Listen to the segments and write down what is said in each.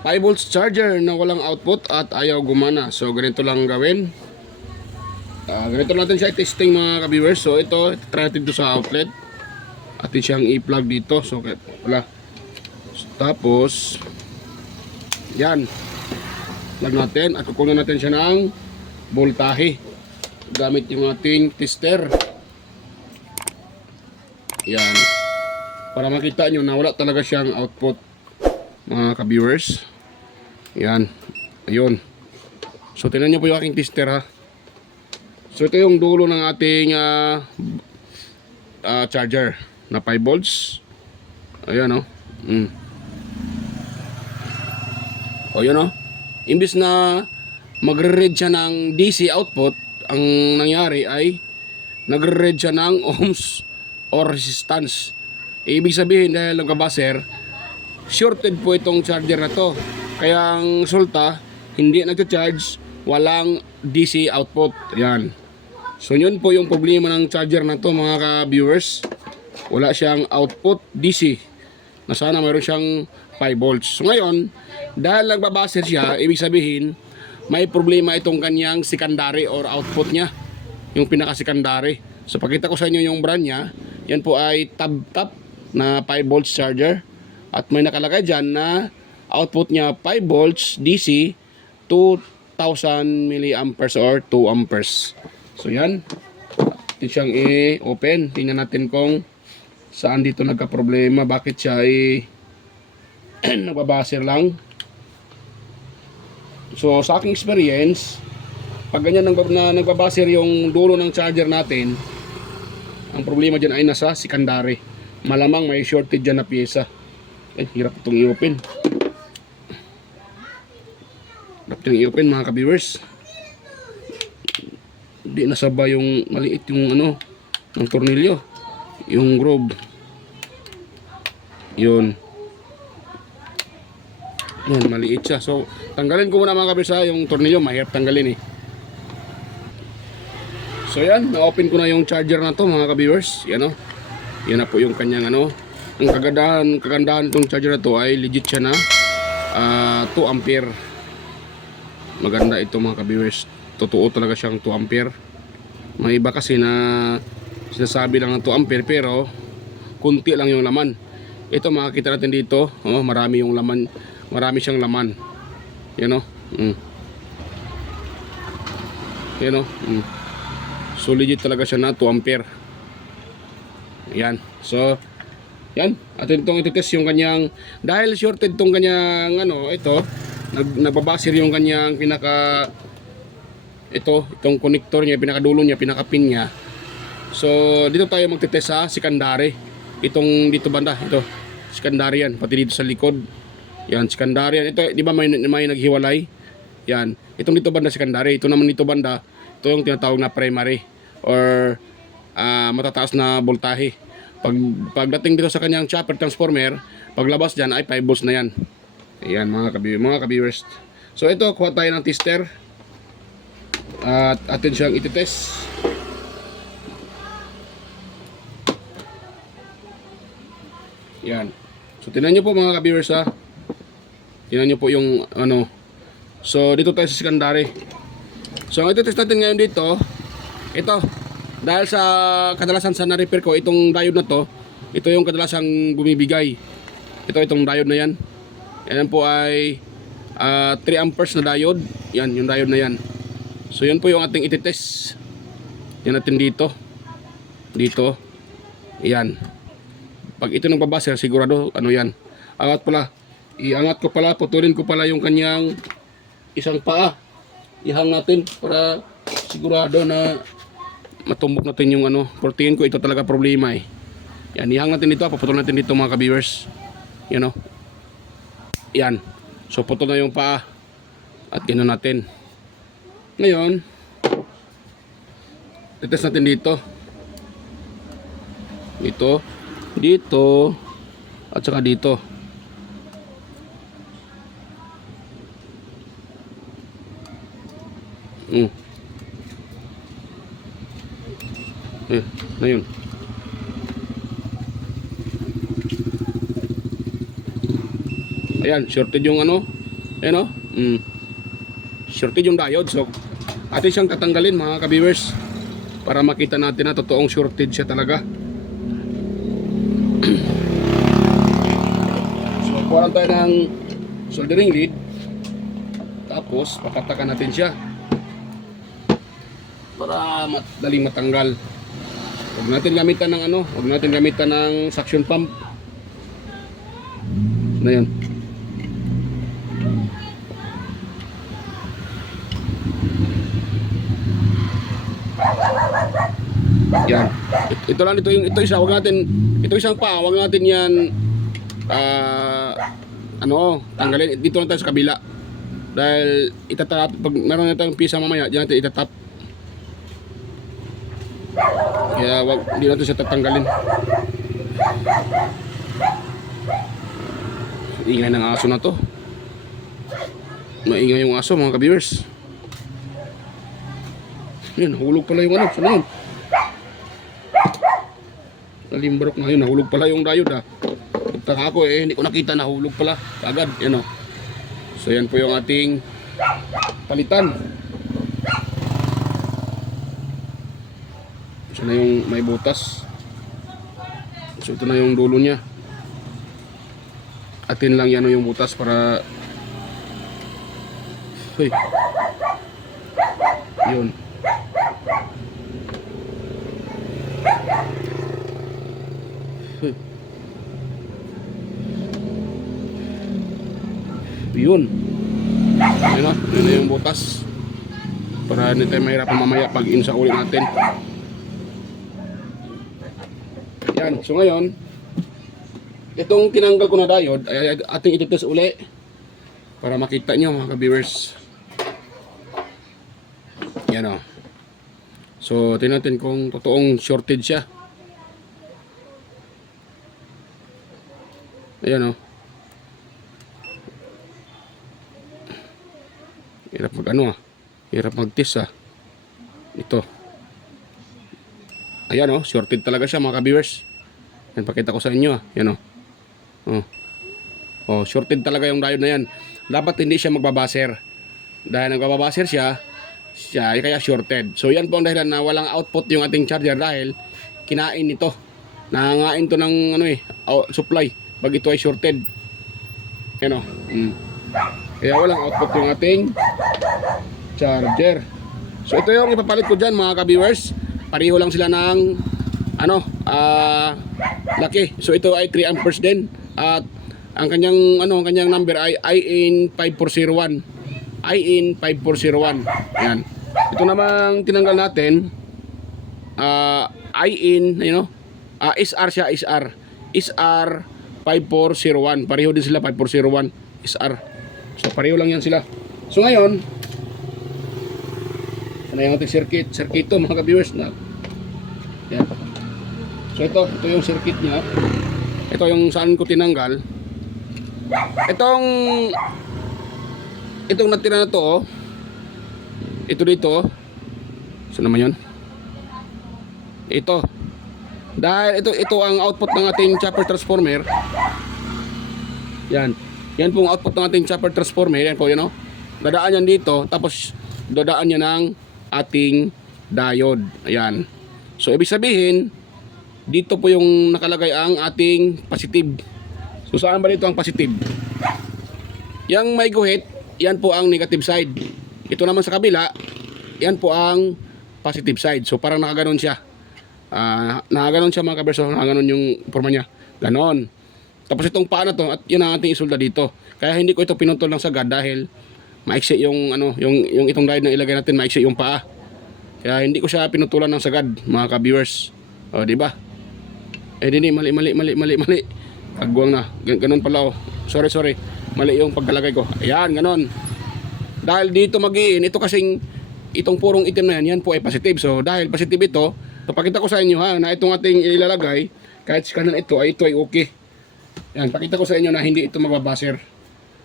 5 volts charger na walang output at ayaw gumana. So ganito lang gawin. Ganito natin siya i-testing mga ka-viewers. So ito, try natin ito sa outlet. Atin siyang i-plug dito. So wala. Tapos yan. Plug natin at kukunan natin siya ng voltahe gamit yung ating tester. Yan. Para makita nyo na wala talaga siyang output mga ka-viewers. Yan. Ayun. So tingnan nyo po yung aking tester ha. So ito yung dulo ng ating charger na 5 volts. Ayan o. O yun o. Imbis na magre-read siya ng DC output, ang nangyari ay nagre-read siya ng ohms or resistance. Ibig sabihin dahil nagbabaser, shorted po itong charger na to. Kaya ang resulta, hindi nagcha-charge, walang DC output. Yan. So yun po yung problema ng charger na to mga ka-viewers. Wala siyang output DC. Na sana mayroon siyang 5 volts. So ngayon, dahil nagbabaser siya, ibig sabihin, may problema itong kanyang secondary or output niya. Yung pinaka-secondary. So pakita ko sa inyo yung brand niya. Yan po ay tab-top na 5 volts charger. At may nakalagay dyan na output niya 5 volts DC 2000 milliamperes or 2 amperes. So yan. Ito siyang i-open. Tingnan natin kung saan dito nagka-problema. Bakit siya ay nagbabaser lang. So sa aking experience, pag ganyan na nagbabaser yung dulo ng charger natin, ang problema dyan ay nasa secondary. Malamang may shorted dyan na pyesa. Hirap itong i-open. Hirap itong i-open mga ka-viewers. Hindi nasaba yung maliit yung ng tornilyo. Yung groove. Yun. Yan, maliit siya. So, tanggalin ko muna mga kabisa yung tornilyo. Mahirap tanggalin eh. So yan, na-open ko na yung charger na to mga ka-viewers. Yan o. Yan na po yung kanyang ang kagandahan itong charger na to ay legit siya na 2 ampere. Maganda ito mga ka-viewers. Totoo talaga siyang 2 ampere. May iba kasi na sinasabi lang ng 2 ampere pero kunti lang yung laman. Ito makikita natin dito, marami yung laman. Marami siyang laman. Yan o. Yan o. So legit talaga siya na 2 ampere. Yan. So yan. Atin itong ititest yung kanyang, dahil shorted itong kanyang ito, nagbabasir yung kanyang itong connector niya, pinakadulo niya, pinaka-pin niya. So dito tayo magtitest sa secondary. Itong dito banda, ito. Secondary yan, pati dito sa likod. Yan, secondary yan. Ito, di ba may naghiwalay? Yan. Itong dito banda secondary. Ito naman dito banda, ito yung tinatawag na primary or matataas na voltahe. Pagdating dito sa kanyang chopper transformer, paglabas dyan ay 5 volts na yan. Ayan mga ka-viewers. So ito, kuha tayo ng tester at atin siyang ititest. Yan. So tingnan nyo po mga ka-viewers ha. Tingnan nyo po yung So dito tayo sa secondary. So ang ititest natin ngayon dito, ito, dahil sa kadalasan sa na-repair ko, itong diode na to, ito yung kadalasang bumibigay. Itong diode na yan. Yan po ay 3 amperes na diode. Yan, yung diode na yan. So yan po yung ating ititest. Yan natin dito. Dito. Yan. Pag ito nagbabaser, sigurado, yan. Iangat ko pala, putulin ko pala yung kanyang isang paa. Ihang natin para sigurado na matumbok natin yung Tingin ko ito talaga problema eh. Yan, ihang natin dito, paputol natin dito mga ka-viewers. Yan o. Yan. So putol na yung paa. At gano'n natin. Ngayon, titest natin dito. Dito, at saka dito. Na yun. Ayan, shorted yung Ayan o. Shorted yung diode. So, atin siyang tatanggalin mga ka-viewers para makita natin na totoong shorted siya talaga. So, kuha lang tayo ng soldering lead. Tapos, papatakan natin siya para madaling matanggal. Huwag natin gamitan ng huwag natin gamitan ng suction pump. Na yan. Yan. Ito lang ito isa, wag natin ito isang pa, wag natin yan tanggalin. Dito lang tayo sa kabila. Dahil itatap pag meron na tayong pisa mamaya, diyan natin itatap. Kaya hindi natin siya tatanggalin. Ingay ng aso na to. Maingay yung aso mga ka-viewers. Yun, nahulog pala yung saan yun? Nalimbarok na yun, nahulog pala yung diode ha. Taka ako hindi ko nakita, nahulog pala agad, yan o. So yan po yung ating palitan. Ito na yung may butas. So ito na yung dulo niya. Atin lang yan yung butas para yun. Yun. Yun na yung butas. Para hindi tayo mahirapan mamaya pag insa ulit natin. Yan. So ngayon, itong tinanggal ko na diode ay ating ititest uli para makita nyo mga ka-viewers. Yan o. So tingnan natin kung totoong shorted siya. Ayan o. Hirap hirap mag-test ito. Ayan o, shorted talaga siya mga ka-viewers. Yan, pakita ko sa inyo yan o. Shorted talaga yung diode na yan. Dapat hindi siya magbabaser. Dahil nagbabaser siya kaya shorted. So yan po ang dahilan na walang output yung ating charger dahil kinain nito. Nangangain to ng supply pag ito ay shorted. Yan o. Kaya walang output yung ating charger. So ito yung ipapalit ko dyan mga ka-viewers. Pareho lang sila ng laki. So ito ay 3 amperes din. At ang kanyang number ay IN5401. IN5401. Yan. Ito namang tinanggal natin SR siya, SR5401. Pareho din sila 5401 SR. So pareho lang yan sila. So ngayon, ano yung ating circuit to mga ka-viewers na. Yan. So ito yung circuit niya. Ito yung saan ko tinanggal. Itong natira na to ito dito. Saan naman yun? Ito. Dahil ito ang output ng ating chopper transformer. Yan. Yan pong output ng ating chopper transformer. Yan po, dadaan yan dito. Tapos dadaan yan ng ating diode. Ayan. So ibig sabihin, dito po yung nakalagay ang ating positive. So saan ba dito ang positive? Yang may guhit, yan po ang negative side. Ito naman sa kabila, yan po ang positive side. So parang nakaganon siya. Nakaganon siya mga kaberso. Nakaganon yung forma niya. Ganon. Tapos itong paa na to, at yun ang ating isolda dito. Kaya hindi ko ito pinutol ng sagad dahil maiksi yung itong diode na ilagay natin, maiksi yung paa. Kaya hindi ko siya pinutulan ng sagad mga ka-viewers. O, di ba? Mali. Kagwang na. Ganon pala Sorry. Mali yung pagkalagay ko. Ayan, ganon. Dahil dito mag-iin, ito kasing itong purong itim na yan po ay positive. So dahil positive ito, pakita ko sa inyo na itong ating ilalagay, kahit sa kanan ito ay okay. Yan, pakita ko sa inyo na hindi ito magbabaser.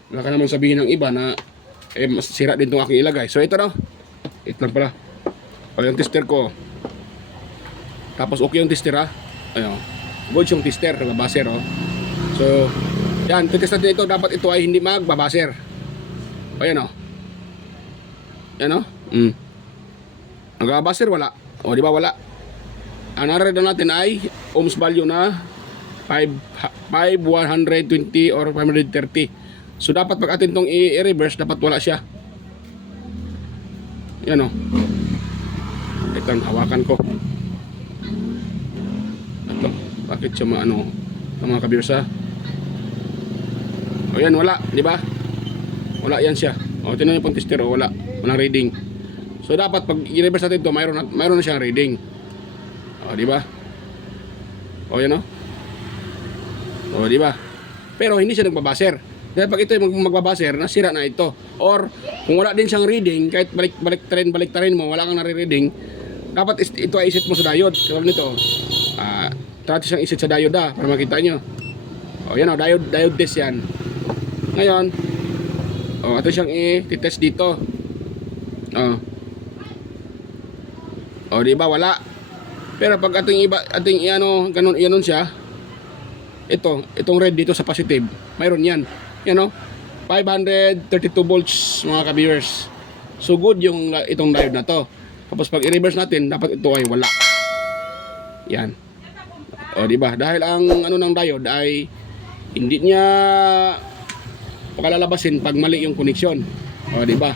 Baka naman sabihin ng iba na sira din itong aking ilagay. So ito ito lang pala. Yung tester ko. Tapos okay yung tester Ayun. Good yung tester, nagbabaser So yan, titest natin ito. Dapat ito ay hindi magbabaser. O yan o. Yan o. Nagbabaser, wala. O di ba wala? Ang nare na natin ay ohms value na 120 or 530. So dapat pag atin tong i-reverse, dapat wala siya. Yan o. Ito, hawakan ko. Ito, bakit siya maano, mga kabirsa? O yan, wala, di ba? Wala yan siya. O, tinan niyo pong tester, o, wala. Walang reading. So dapat pag i-reverse natin ito, mayroon na siyang reading. O, di ba? O, yan o. O, di ba? Pero hindi siya nagbabaser. Dahil pag ito yung magbabaser, nasira na ito. Or, kung wala din siyang reading, kahit balik-tarin mo, wala kang nare-reading, dapat ito ay iset mo sa diode. Tulad nito, try siyang iset sa diode para makita nyo. O, yan o, diode test yan. Ngayon, o, ito siyang i-test dito. O, di ba, wala. Pero pag ating ganun siya, itong red dito sa positive, mayroon yan. Yan o, 532 volts mga ka-viewers. So good itong diode na to. Tapos pag i-reverse natin, dapat ito ay wala. Yan. O di ba? Dahil ang ng diode ay hindi niya pakalalabasin pag mali yung connection. O di ba?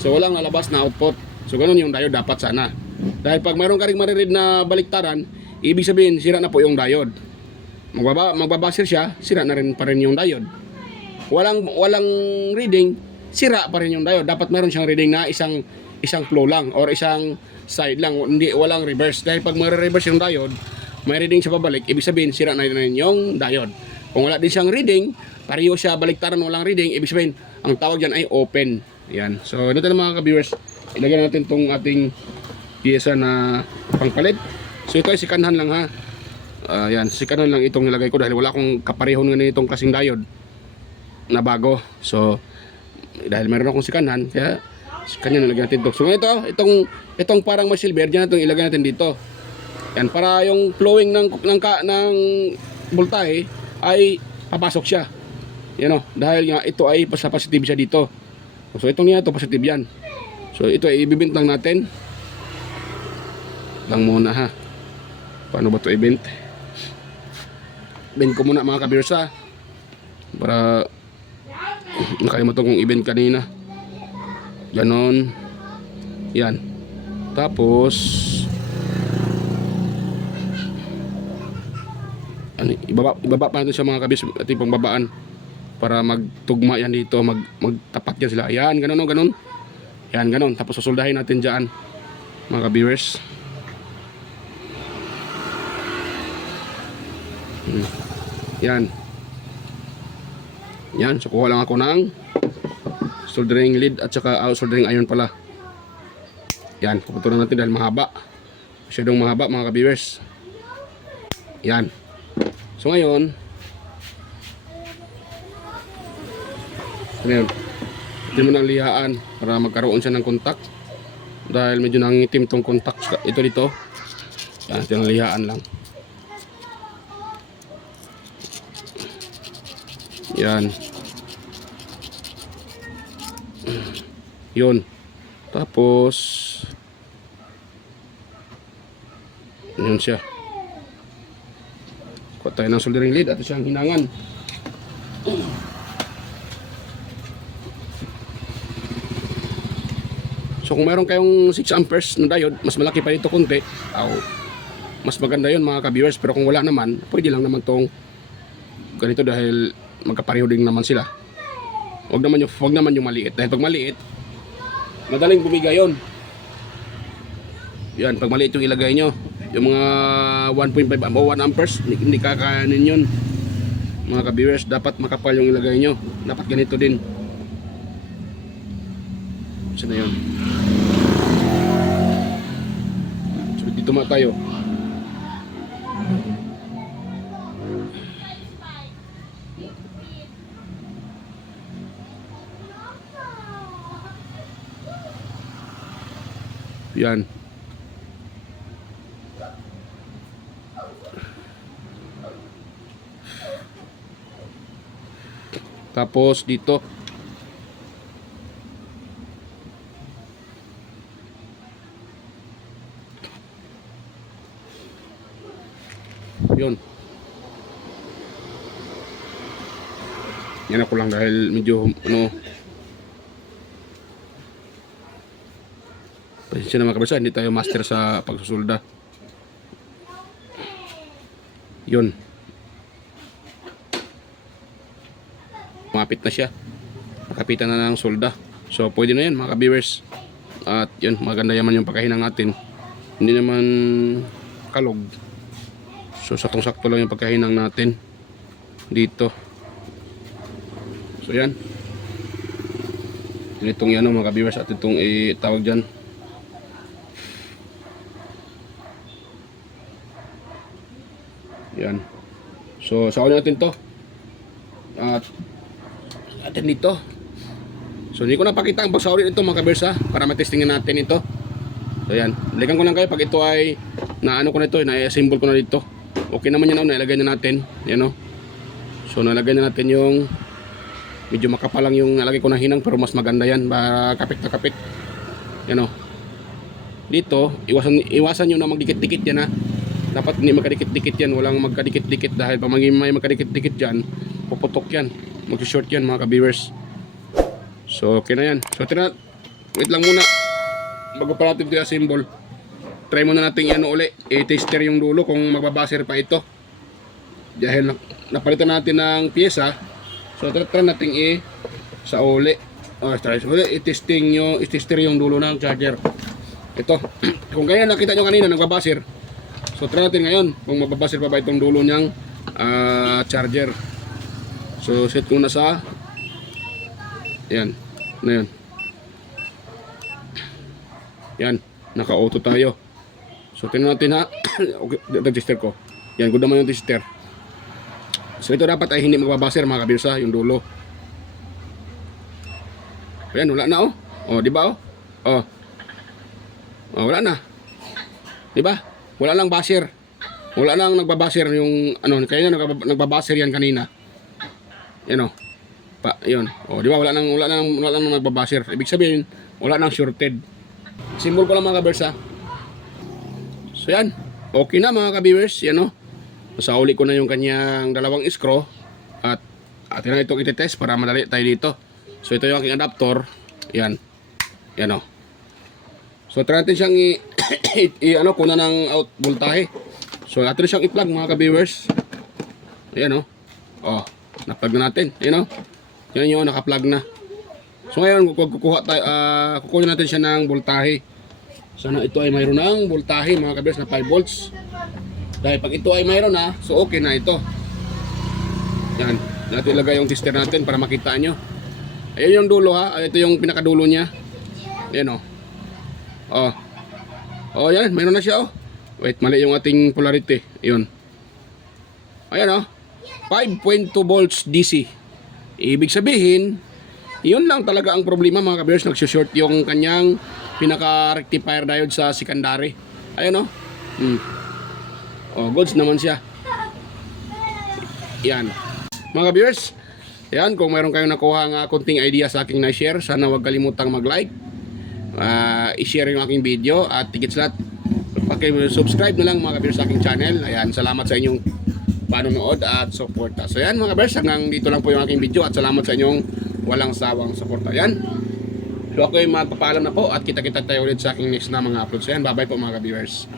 So walang lalabas na output. So ganun yung diode dapat sana. Dahil pag mayroon ka ring mariread na baliktaran, ibig sabihin sira na po yung diode. Magbabasir siya, sira na rin pa rin yung diode. Walang reading, sira pa rin yung diode. Dapat meron siyang reading na isang flow lang or isang side lang, walang reverse. Dahil pag may-reverse yung diode, may reading siya pabalik, ibig sabihin sira na rin yung diode. Kung wala din siyang reading, pareho siya baliktaran, walang reading, ibig sabihin ang tawag dyan ay open. Yan. So ito na mga ka-viewers, ilagay natin tong ating pyesa na pangpalit. So ito ay sikanhan lang ha. Yan, sikanhan lang itong nilagay ko dahil wala akong kaparehon ng itong klaseng diode na bago. So dahil meron akong sikanhan, kaya kanya nalagyan natin ito. So itong parang may silver, dyan itong ilagay natin dito. Yan, para yung flowing ng voltahe ay papasok siya. Yan o, dahil nga ito ay positive siya dito. So itong niya, ito positive yan. So ito ay ibibint lang natin. Lang muna ha. Paano ba ito ibint? Bint ko muna mga kabirsa. Para nakalimutan kong ibint kanina. Ganon. Yan. Tapos ibaba pa natin sa mga kabis at ibang babaan para magtugma yan dito, magtapat yan sila. Yan, ganon o ganon. Yan, ganon. Tapos susuldahin natin dyan mga ka-viewers. Yan. Yan, so kuha lang ako ng soldering lead at saka soldering iron pala. Yan, puputulan natin dahil mahaba. Masyadong mahaba mga ka-viewers. Yan. So ngayon, hindi mo nang lihaan para magkaroon siya ng kontak. Dahil medyo nangitim tong kontak ito dito. Yan, tinalihaan lang. Yan. Yun. Tapos yun siya. Kuha tayo ng soldering lead at siyang hinangan. So kung mayroon kayong 6 amperes na diode, mas malaki pa dito konti, mas maganda yun mga ka-viewers. Pero kung wala naman, pwede lang naman tong ganito dahil magkapareho din naman sila. Huwag naman yung maliit. Dahil pag maliit, madaling bumigay yun. Yan, pag maliit yung ilagay nyo, yung mga 1.5 o 1 amperes, hindi kakayanin yun mga ka-viewers. Dapat makapal yung ilagay nyo. Dapat ganito din. Saan na yun? So dito ma tayo. Yan. Tapos dito Yun. Yan ako lang dahil medyo pasensya na mga kabersa, hindi tayo master sa pagsusulda. Yun. Mapit na siya. Nakapitan na ng solda. So pwede na yan mga ka-viewers. At yun, maganda naman yung pagkahinang natin. Hindi naman kalog. So saktong-sakto lang yung pagkahinang natin dito. So yan. Itong yan mga ka-viewers at itong tawag dyan. Yan. So sa natin to. At natin dito. So hindi ko napakita ang pagsawin ito mga ka-viewers para matestingin natin ito. So yan. Balikan ko lang kayo pag ito ay naano ko na ito, na-assemble ko na dito. Okay naman yan, nailagay na natin. Yan o. So nalagay na natin yung medyo makapal lang yung nalagay ko na hinang, pero mas maganda yan para kapit na kapit. Yan o. Dito, iwasan nyo na magdikit-dikit yan ha. Dapat hindi magkadikit-dikit yan. Walang magkadikit-dikit dahil pag may magkadikit-dikit dyan, puputok yan. Mag-short yan mga ka-viewers. So okay na yan. So wait lang muna. Bago pa natin ito i-assemble, try muna natin yan uli. I-tester yung dulo kung magbabaser pa ito. Dahil napalitan natin ng pyesa. So try natin sa uli. I-tester yung dulo ng charger. Ito. Kung kaya nakita nyo kanina nagbabaser. So try natin ngayon kung magbabaser pa ba itong dulo niyang charger. So set ko na sa yan. Na yun. Yan. Naka-auto tayo. So tingnan natin ha. Okay, tester ko. Yan, good naman yung tester. So ito dapat ay hindi magbabaser mga kabirsa, yung dulo. Ayan, wala na oh. Oh, di ba oh? Oh. Oh, wala na. Di ba? Wala lang baser. Wala nang nagbabaser yung kaya nagbabaser yan kanina. Yan oh. Yun. Oh, di ba? Wala nang nagbabaser. Ibig sabihin, wala nang shorted. Symbol ko lang mga kabirsa. So yan. Okay na mga ka-viewers, yan o. Sauli ko na yung kanyang dalawang screw at atin na itong ititest para madali tayo dito. So ito yung aking adapter. Yan. Yan o. So try natin siyang kuna ng out voltahe. So atin siyang i-plug mga ka-viewers. Yan o. Oh, na-plug na natin. Yan o. Yan yung naka-plug na. So ngayon kukuha natin siya ng voltahe. Sana ito ay mayroon ng voltahe mga ka-viewers na 5 volts. Dahil pag ito ay mayroon na, so okay na ito. Yan. Natin ilagay yung tester natin para makita nyo. Ayan yung dulo ha. Ito yung pinakadulo niya. Ayan o. Oh. Oh yan. Mayroon na siya oh. Wait, mali yung ating polarity. Yun. Ayan o. 5.2 volts DC. Ibig sabihin, yun lang talaga ang problema mga ka-viewers. Nagsushort yung kanyang pinaka-rectifier diode sa secondary. Ayan o. Oh, goods naman siya. Yan. Mga viewers, yan, kung mayroon kayong nakuha ng konting idea sa aking na-share, sana huwag kalimutang mag-like, i-share yung aking video, at tigit sa lahat, paki-subscribe na lang mga viewers sa aking channel. Ayan, salamat sa inyong panonood at suporta. So yan mga viewers, hanggang dito lang po yung aking video at salamat sa inyong walang sawang suporta. Yan. So ako ay magpapaalam na po at kita-kita tayo ulit sa aking next na mga uploads. So yan, bye-bye po mga viewers.